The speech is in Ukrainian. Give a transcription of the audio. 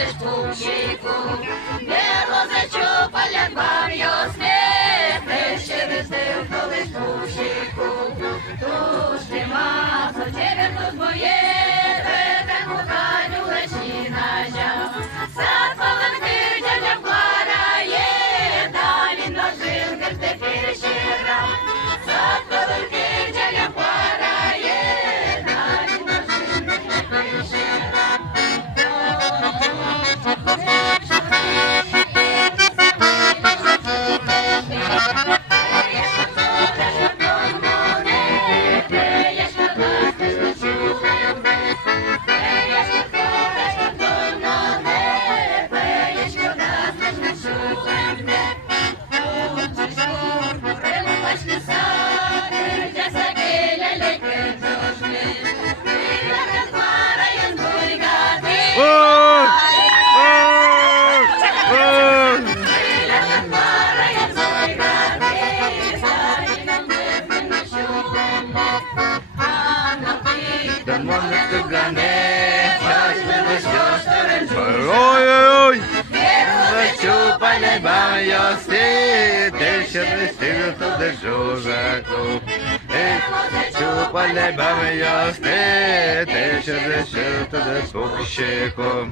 лиш пупчику, Верло зачупаля вам йосни, через дивно лиш пупчику, туж ти мазо, тебе тут моє, третему таню лечі нажав, сад паленки дядя вкладає, далі ножинки тепер ще раз, сад паленки дядя вкладає, далі ножинки тепер ще раз. Ой-ой-ой! Зачупали вам йосни, те, що не стигли туди жужаку. Зачупали вам йосни, те, що не стигли туди пупщику.